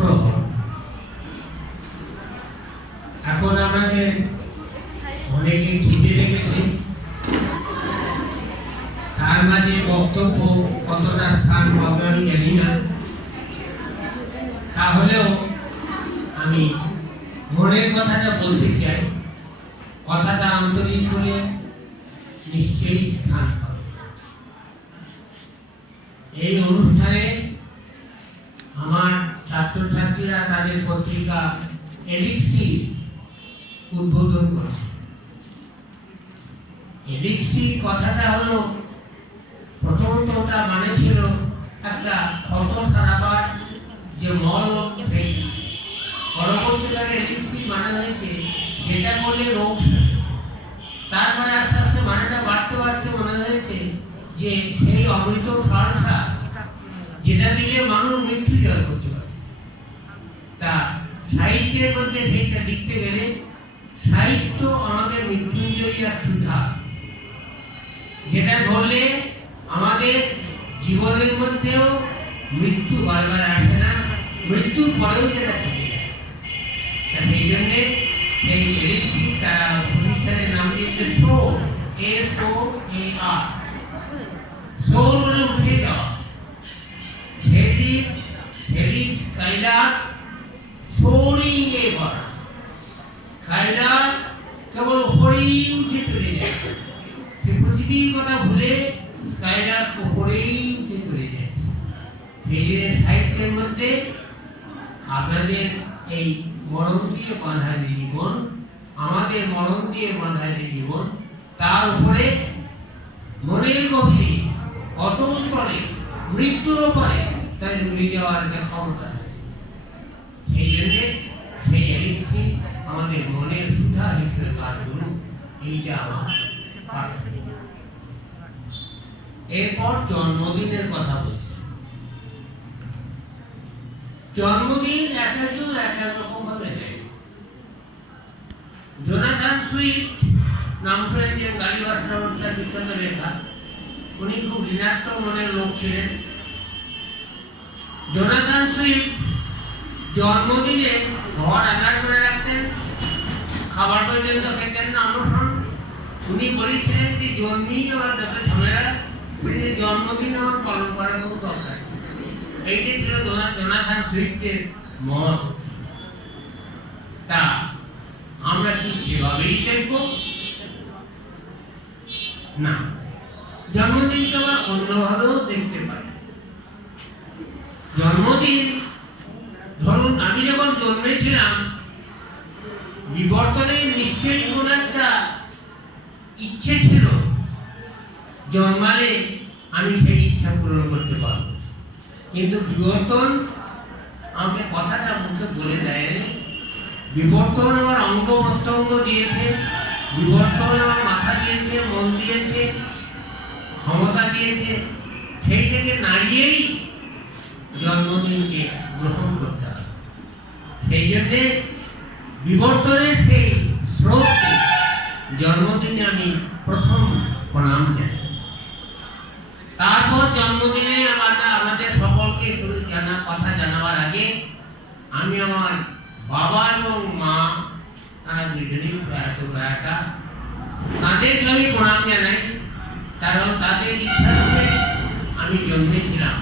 প্রহর। এখন আমাদের অনেকে খিদে লেগেছে, তার মাঝে বক্তব্য কতটা স্থান পাবে আমি জানি না, তাহলেও আমি মনের কথাটা বলতে চাই। কথাটা আন্তরিক হলে নিশ্চয়ই স্থান পাবে। এই অনুষ্ঠানে আমার ছাত্রছাত্রীরা তাদের পত্রিকা এলিক্সির উদ্বোধন করছে। এলিক্সির কথাটা হলো, প্রথমত ওটা মানে ছিল একটা ক্ষত সারাবার যে মল, সেই পরবর্তীকালে এলিক্সির মানে হয়েছে যেটা করলে রোগ সারে। তারপরে আস্তে আস্তে মানেটা বাড়তে বাড়তে মনে হয়েছে যে সেই অমৃত সরসা যেটা দিলে মানুষ মৃত্যু জয় করতে পারে। তা সাহিত্যের মধ্যে সেইটা লিখতে গেলে সাহিত্য আমাদের মৃত্যুঞ্জয়ী এক সুধা, যেটা ধরলে আমাদের জীবনের মধ্যেও মৃত্যু বারবার আসে না, মৃত্যুর পরেও যেটা থাকে। সেই জন্যে সেই এলিক্সি তারা প্রতিষ্ঠানের নাম দিয়েছে সোল, SOAR। সোল মানে উঠে যাওয়া। সেটি স্কাইলার সোরিং এভার, স্কাইলার কেবল উপরেই উঠে চলে যাচ্ছে। সে পৃথিবীর কথা ভুলে স্কাইলার উপরেই উঠে চলে যাচ্ছে। সেই জন্য সাহিত্যের মধ্যে আপনাদের এই মরণ দিয়ে বাঁধা যে জীবন, আমাদের মরণ দিয়ে বাঁধা যে জীবন, তার উপরে মনের গভীরে অতন্তরে মৃত্যুর উপরে তাই ডুবে যাওয়ার একটা ক্ষমতা থাকে। সেই জন্যে সেই এলিক্সি আমাদের মনের সুধা হিসেবে কাজ করুন, এইটা আমার প্রার্থনা। এরপর জন্মদিনের কথা বলছি। জন্মদিন এক একজন এক এক রকম ভাবে নেয়। জোনাথন সুইফট নাম শুনেছেন, গালিবার সমস্যার বিখ্যাত লেখা। উনি খুব ঋণাত্মক মনের লোক ছিলেন। জোনাথন সুইফট জন্মদিনে ঘর আধার করে রাখতেন, খাবার পর্যন্ত খেতেন না অনশন। উনি বলেছিলেন যে জন্মেই আমার যত ঝামেলা, জন্মদিন আমার পালন করার খুব দরকার। এইটি ছিল জোনাথন সুইফটের মত। তা আমরা কি সেভাবেই দেখব? না, জন্মদিনকে আমরা অন্যভাবেও দেখতে পারি। জন্মদিন, ধরুন আমি যখন জন্মেছিলাম, বিবর্তনের নিশ্চয়ই কোন একটা ইচ্ছে ছিল, জন্মালে আমি সেই ইচ্ছা পূরণ করতে পারব। কিন্তু বিবর্তন আমাকে কথাটা মুখে বলে দেয়নি। বিবর্তন আমার অঙ্গ প্রত্যঙ্গ দিয়েছে, বিবর্তন আমার মাথা দিয়েছে, মন দিয়েছে, ক্ষমতা দিয়েছে। সেই থেকে নাড়িয়েই জন্মদিনকে গ্রহণ করতে হবে। সেই জন্যে বিবর্তনের সেই স্রোতকে জন্মদিনে আমি প্রথম প্রণাম জানাই। তারপর জন্মদিনে আমাদের সকলকে শুধু কথা জানাবার আগে আমি আমার বাবা এবং মা, তারা দুজনেই প্রয়াতা, তাদেরকে আমি প্রণাম জানাই। কারণ তাদের ইচ্ছা রূপে আমি জন্মেছিলাম।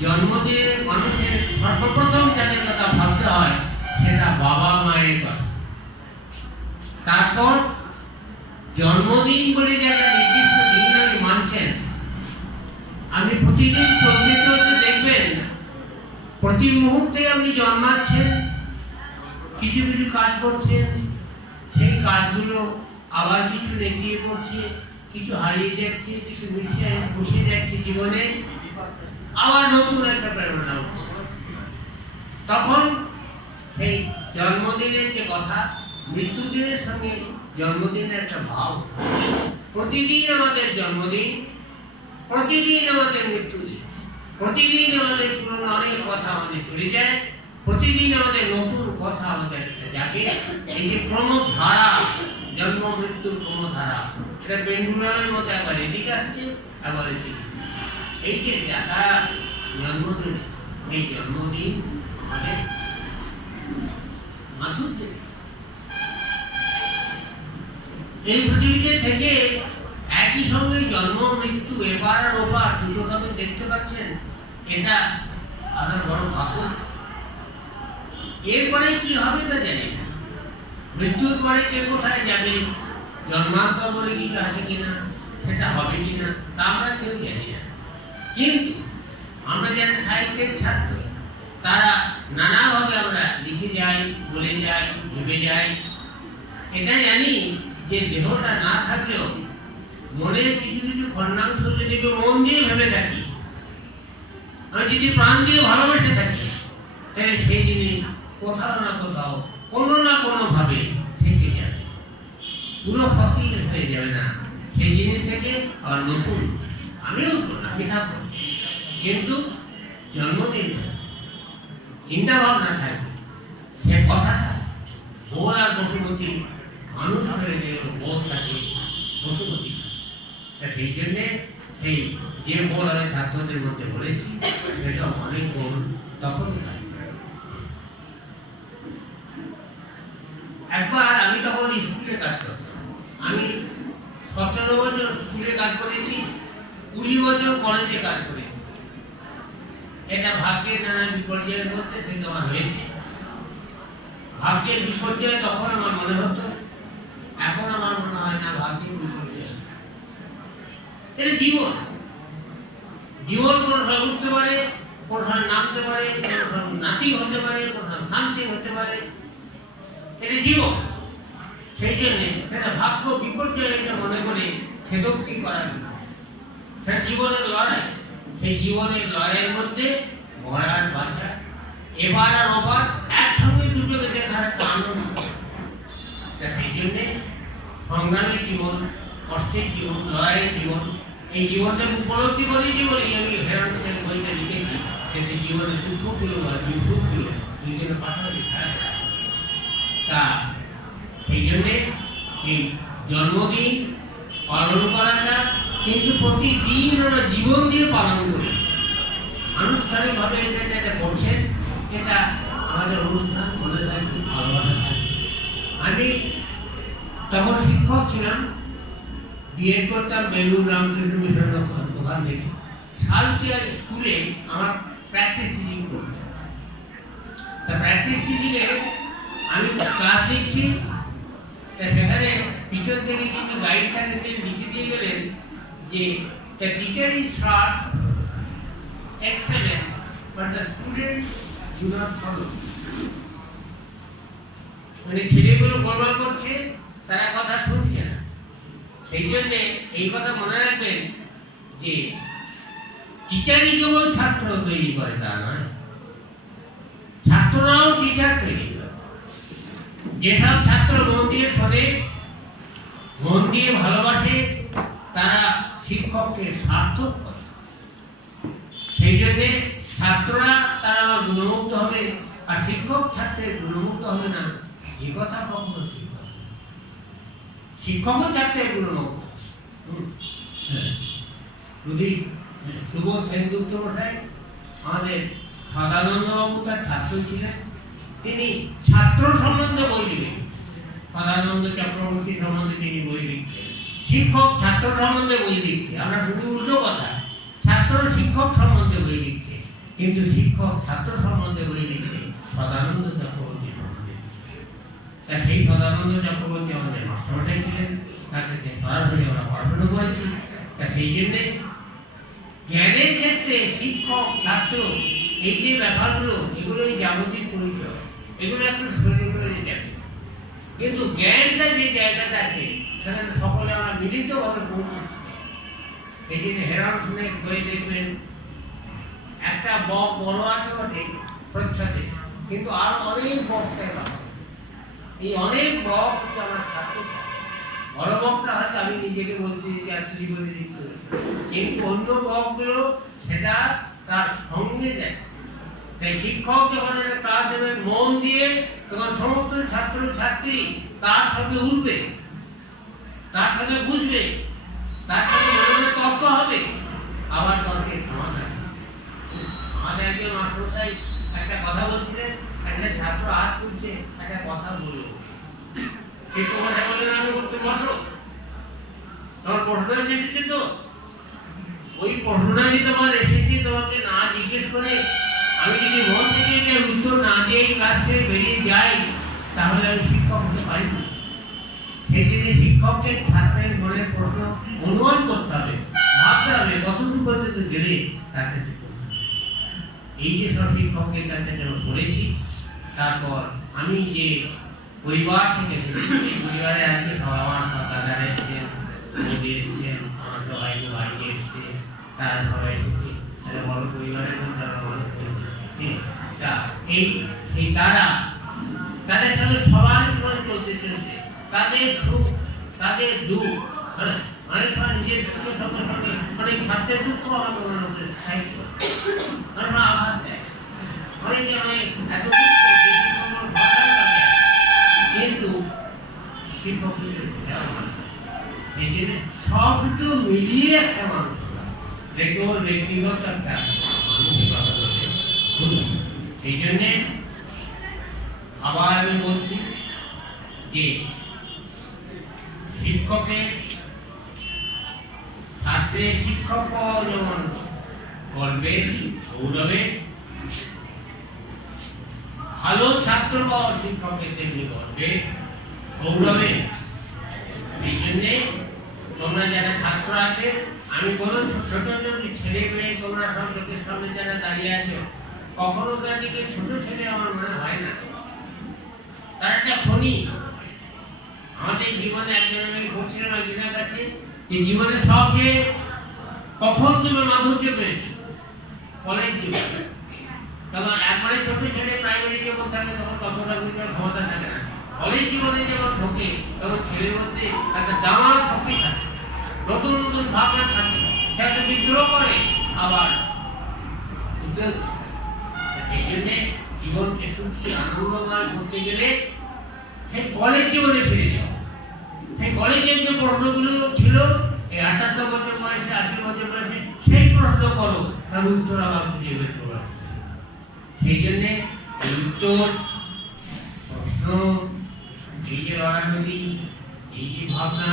জন্মদিনে মানুষের সর্বপ্রথম যাদের কথা ভাবতে হয় সেটা বাবা মায়ের কথা। তারপর জন্মদিন বলে যে একটা নির্দিষ্ট দিন আমি মানছেন, আপনি প্রতিদিন চলতে চলতে দেখবেন প্রতি মুহূর্তে আপনি জন্মাচ্ছেন, কিছু কিছু কাজ করছেন, সেই কাজগুলো আবার কিছু নেতিয়ে পড়ছে, কিছু হারিয়ে যাচ্ছে, কিছু মিশে যাচ্ছে জীবনে, আবার নতুন একটা প্রেরণা হচ্ছে। তখন সেই জন্মদিনের যে কথা, মৃত্যুদিনের সঙ্গে জন্মদিনের একটা ভাব। প্রতিদিন আমাদের জন্মদিন, প্রতিদিন আমাদের মৃত্যুদিন, প্রতিদিন আমাদের পুরনো অনেক কথা আমাদের চলে যায়, প্রতিদিন আমাদের নতুন কথা আমাদের জাগে। এই যে ক্রমধারা, জন্ম মৃত্যুর ক্রমধারা, এটা পেন্ডুলামের মতো একবার এদিকে আসছে, একবার এদিকে এই যে যারা জন্মদিন, এই জন্মদিন আমাদের মাধুর্য নেই। এই পৃথিবীতে থেকে একই সঙ্গে জন্ম মৃত্যু এবার আর ওবার দুটো কাকে দেখতে পাচ্ছেন, এটা আপনার বড় ভাগ্য। এরপরে কি হবে তা জানি না, মৃত্যুর পরে কে কোথায় যাবে, জন্মান্তর বলে কিছু আছে কিনা, সেটা হবে কিনা তা আমরা কেউ জানি না। কিন্তু আমরা যারা সাহিত্যের ছাত্র, তারা নানাভাবে আমরা লিখে যাই, বলে যাই, ভেবে যাই। এটা জানি যে দেহটা না থাকলেও মনের কিছু কিছু খণ্ডাংশ যদি মন দিয়ে ভেবে থাকি, আমি যদি প্রাণ দিয়ে ভালোবেসে থাকি, তাহলে সেই জিনিস কোথাও না কোথাও কোনো না কোনোভাবে থেকে যাবে, পুরো ফসিল হয়ে যাবে না। সেই জিনিস থেকে আর নতুন আমিও আমি থাকবো, কিন্তু জন্মদিন চিন্তা ভাবনা থাকবে, সে কথাটা ভোল আর পশুপতি মানুষ ফেলে দিল, বোধ থাকে পশুপতি থাকে। তা সেই জন্যে সেই যে ভোল আমি ছাত্রদের মধ্যে বলেছি, সেটা অনেক ভোল তখন থাকে। একবার আমি তখন স্কুলে কাজ করতাম, আমি 17 বছর স্কুলে কাজ করেছি, 20 বছর কলেজে কাজ করেছি। এটা ভাগ্যের নানা বিপর্যয়ের মধ্যে থেকে আমার হয়েছে। ভাগ্যের বিপর্যয় তখন আমার মনে হতো, এখন আমার মনে হয় না ভাগ্যের বিপর্যয়। এটা জীবন, জীবন কোন সময় উঠতে পারে, কোন সময় নামতে পারে, কোন সময় নাতি হতে পারে, কোন সময় শান্তি হতে পারে, এটা জীবন। সেই জন্যে সেটা ভাগ্য বিপর্যয় এটা মনে করে খেদোক্তি করার, সেটা জীবনের লড়াই। সেই জীবনের লড়াইয়ের মধ্যে মরার বাঁচা, এবার আর ওবার একসঙ্গে দুটোকে দেখার একটা আনন্দ। সেই জন্যে সংগ্রামের জীবন, কষ্টের জীবন, লড়াইয়ের জীবন, এই জীবনটাকে উপলব্ধি করেই বলি আমি হেরান সেনের বইটা লিখেছি, কিন্তু জীবনের দুঃখগুলো বা দুঃখগুলো নিজের পাঠাতে থাকে। তা সেই জন্যে এই জন্মদিন পালন করাটা কিন্তু প্রতিদিন আমরা জীবন দিয়ে পালন করি। আনুষ্ঠানিকভাবে এটা করছেন, এটা আমাদের অনুষ্ঠান মনে হয় খুব ভালোভাবে থাকে। আমি তখন শিক্ষক ছিলাম, বিএড করতাম বেলুর রামকৃষ্ণ মিশন ওখান থেকে। সালকিয়া স্কুলে আমার প্র্যাকটিস টিচিং করতাম। তা প্র্যাকটিস টিচিংয়ে আমি ক্লাস দিচ্ছি, তা সেখানে পিছন থেকে কিন্তু গাইডটা লিখে দিয়ে গেলেন যে the teacher is sharp, excellent, but the students do not follow. মানে ছেলেগুলো গোলমাল করছে, তারা কথা শুনছে না। সেই জন্যে এই কথা মনে রাখবেন যে টিচারই কেবল ছাত্র তৈরি করে তা নয়, ছাত্ররাও টিচার তৈরি করে। যেসব ছাত্র মন দিয়ে শোনে, মন দিয়ে ভালোবাসে, তারা শিক্ষককে সার্থক করে। সেই জন্যে ছাত্ররা তারা আবার গুণমুক্ত হবে, আর শিক্ষক ছাত্রের গুণমুক্ত হবে না, এই কথা কখনো ঠিক হবে। শিক্ষকও ছাত্রের গুণমুক্ত। যদি সুবোধ সেনগুপ্ত মশাই আমাদের সদানন্দ বাবু তার ছাত্র ছিলেন, তিনি ছাত্র সম্বন্ধে বই লিখেছেন। সদানন্দ চক্রবর্তী সম্বন্ধে তিনি বই লিখছেন, শিক্ষক ছাত্র সম্বন্ধে বই লিখছে। আমরা শুধু উল্টো কথা, ছাত্র শিক্ষক সম্বন্ধে বই লিখছে, কিন্তু শিক্ষক ছাত্র সম্বন্ধে বই লিখছে সদানন্দ চক্রবর্তী সম্বন্ধে। তা সেই সদানন্দ চক্রবর্তী আমাদের মাস্টারমশাই ছিলেন, তার কাছে সরাসরি আমরা পড়াশোনা করেছি। তা সেই জন্যে জ্ঞানের ক্ষেত্রে শিক্ষক ছাত্র এই যে ব্যাপারগুলো, এগুলোই জাগতিক পরিচয়, এগুলো একটু শরীরে করে যাবে। কিন্তু জ্ঞানটা যে জায়গাটা আছে, সেখানে সকলে আমরা মিলিতভাবে পৌঁছতে চাই। সেই জন্য হেরান শুনে বই দেখবেন, একটা বক বড় আছে বটে প্রচ্ছদে, কিন্তু আরো অনেক বক থাকে। এই অনেক বক হচ্ছে আমার ছাত্র ছাত্রী। বড় বকটা হয়তো আমি নিজেকে বলতে বলে দিতে, কিন্তু অন্য বকগুলো সেটা তার সঙ্গে যাচ্ছে। তাই শিক্ষক যখন একটা ক্লাস দেবেন মন দিয়ে, তখন সমস্ত ছাত্র ছাত্রী তার সঙ্গে উঠবে, তার সঙ্গে বুঝবে, তার সঙ্গে মনে মনে তর্ক হবে, আবার তর্কের সমাধান। আমাদের একজন মাস্টারমশাই একটা কথা বলছিলেন, একটা ছাত্র হাত তুলছে, একটা কথা বললো, শিক্ষক কথা বললেন, আমি বলতে বসো, তোমার প্রশ্ন এসেছে তো, ওই প্রশ্নটা যদি তোমার এসেছে তোমাকে না জিজ্ঞেস করে আমি যদি মন থেকে এটার উত্তর না দিয়ে ক্লাস থেকে বেরিয়ে যাই, তাহলে আমি শিক্ষক হতে পারি না। সেই জন্য শিক্ষককে ছাত্রের মনের প্রশ্ন অনুমান করতে হবে, ভাবতে হবে, কতদূর পর্যন্ত গেলে তার কাছে পড়তে হবে। এই যে সব শিক্ষকের কাছে যেন পড়েছি, তারপর আমি যে পরিবার থেকে এসেছি, পরিবারে আজকে আমার দাদারা এসছেন, মোদি এসছেন, আমার সবাই ভাইকে এসছে, তারা সবাই এসেছে, তারা বড় পরিবারের মধ্যে আমরা মানুষ করেছি। তা এই তারা তাদের সঙ্গে সবার জীবন চলতে চলতে তাদের সুখ, তাদের দুঃখ, অনেক সময় নিজের দুঃখের সঙ্গে সঙ্গে অনেক ছাত্রের দুঃখ আমাকে মনে হচ্ছে স্থায়ী করে, অনেক আঘাত দেয়, অনেকে অনেক এত কিন্তু শিক্ষক হিসেবে সেই জন্য সব কিছু মিলিয়ে একটা মানুষ কেবল ব্যক্তিগত একটা মানসিকতা রয়েছে। সেই জন্যে আবার আমি বলছি যে শিক্ষকের ছাত্রের শিক্ষক যেমন গর্বে গৌরবে, ভালো ছাত্র পাওয়া শিক্ষকের তেমনি গর্বে গৌরবে। সেই জন্যে তোমরা যারা ছাত্র আছে, আমি কোনো ছোট ছোট ছেলে মেয়ে তোমরা সব লোকের সামনে যারা দাঁড়িয়ে আছো, কখনো তাদেরকে ছোট ছেলে আমার মনে হয় না, তার একটা খনি। আমাদের জীবনে একজন আমি বলছিলাম একজনের কাছে যে জীবনে সবচেয়ে কখন তুমি মাধুর্য পেয়েছো, কলেজ জীবনে। তখন একবারে ছোট ছেলে প্রাইমারি যখন থাকে তখন ততটা বুঝবার ক্ষমতা থাকে না, কলেজ জীবনে যখন ঢোকে তখন ছেলের মধ্যে একটা দামাল শক্তি থাকে, নতুন নতুন ভাবনা থাকে, সে একটা বিদ্রোহ করে আবার সেই জন্যে জীবনকে সুখী আনন্দময় করতে গেলে সেই কলেজ জীবনে ফিরে যাও। সেই কলেজের যে প্রশ্নগুলো ছিল এই ৭৮ বছর বয়সে, ৮০ বছর বয়সে, সেই প্রশ্ন করো, তার উত্তর আবার খুঁজে বের করা। সেই জন্যে এই উত্তর প্রশ্ন, এই যে লড়ালড়ি, এই যে ভাবনা,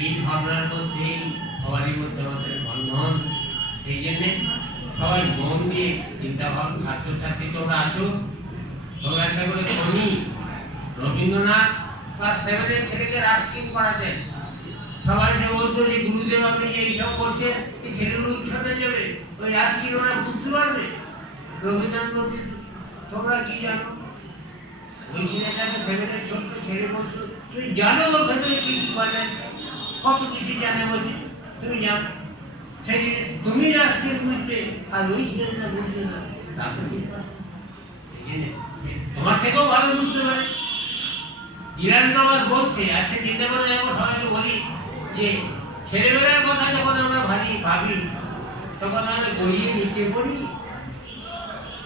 এই ভাবনার মধ্যে সবারই মধ্যে আমাদের বন্ধন। সেই জন্যে সবাই মন দিয়ে চিন্তা ভাবনা, ছাত্রছাত্রী তোমরা আছো, তোমরা একটা করে খনি। রবীন্দ্রনাথ ক্লাস 7-এর ছেলেকে রাস্কিং করাতেন, সবাই সে বলতো যে গুরুদেব আপনি যে এইসব করছেন, এই ছেলেগুলো উচ্ছন্নে যাবে, ওই রাস্কিং ওরা বুঝতে পারবে। রবীন্দ্রনাথ বলতে তোমরা কি জানো? ওই ছেলেটাকে 7-এর ছোট্ট ছেলে বলছো, তুমি জানো ওর ভেতরে কি কি করে আছে, কত কিছু জানে বলছে, তুমি জানো। সেই জন্য তুমি রাস্কিং বুঝবে আর ওই ছেলেটা বুঝবে না, তাকে ঠিক করে। এই জন্য তোমার থেকেও ভালো বুঝতে পারে। ইরানদাবাদ বলছে, আচ্ছা চিন্তা করে দেখো, সবাইকে বলি যে ছেলেবেলার কথা যখন আমরা ভাবি তখন আমরা গড়িয়ে নিচে পড়ি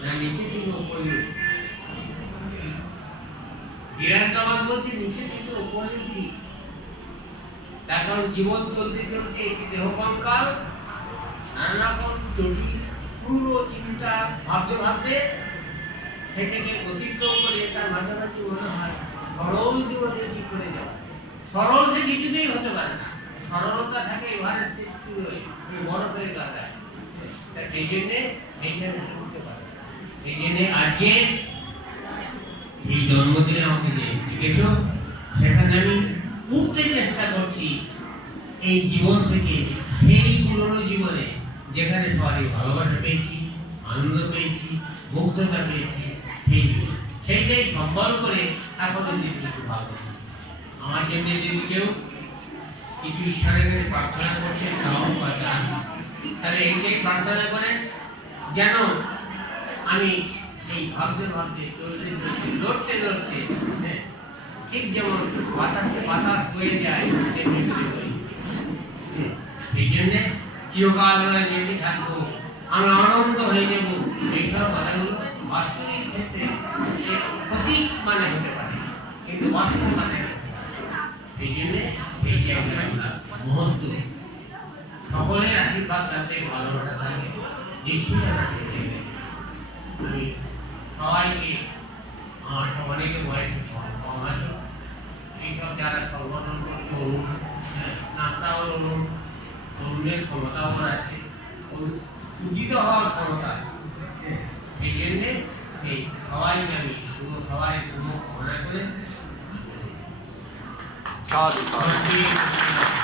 না নিচে থেকে উপরে? ইরানদাবাদ বলছে নিচে থেকে উপরে উঠি। তার কারণ জীবন চলতে চলতে একটি দেহ কঙ্কাল, নানা রকম জটিল পুরো চিন্তা ভাবতে ভাবতে সেটাকে অতিক্রম করে তার মাঝামাঝি মনে হয় সরল জীবনে ঠিক করে যাওয়া। সরল যে কিছুতেই হতে পারে না, সরলতা থাকে এভারেস্ট বড় হয়ে যায়। সেই জন্যে এইখানে করতে পারে। এই জন্যে আজকে এই জন্মদিনে আমাকে যে দেখেছ, সেখানে আমি উঠতে চেষ্টা করছি এই জীবন থেকে, সেই পুরনো জীবনে যেখানে সবারই ভালোবাসা পেয়েছি, আনন্দ পেয়েছি, মুগ্ধতা পেয়েছি, সেই জীবন সেইটাই সম্বল করে এখন কিছু ভালো। আমার জন্য যদি কেউ কিছু ঈশ্বরের প্রার্থনা করছে, সাহস বা চান, তাহলে এইটাই প্রার্থনা করেন যেন আমি এই ভাবতে ভাবতে চলতে চলতে লড়তে লড়তে, ঠিক যেমন বাতাস বয়ে যায় তেমনি করি। সেই জন্যে চিরকাল আমরা বেঁচে থাকবো, আমরা আনন্দ হয়ে যাব, এইসব কথাগুলো বাস্তবিক ক্ষেত্রে প্রতীক মানে হতে পারে, কিন্তু বাস্তব মানে সেই জন্যে এই যে মুহূর্ত সকলের আশীর্বাদ তাতে ভালোবাসা থাকে, নিশ্চিত আমি সবাইকে আমার সব অনেকে বয়সে কম আছে, এইসব যারা সংগঠন করছে অরুণ, নামটা হল অরুণ, অরুণের ক্ষমতাও আছে, উচিত হওয়ার ক্ষমতা আছে, সেই জন্যে সেই সবাইকে আমি সবাই শুভ কামনা করে সাধু সাধু।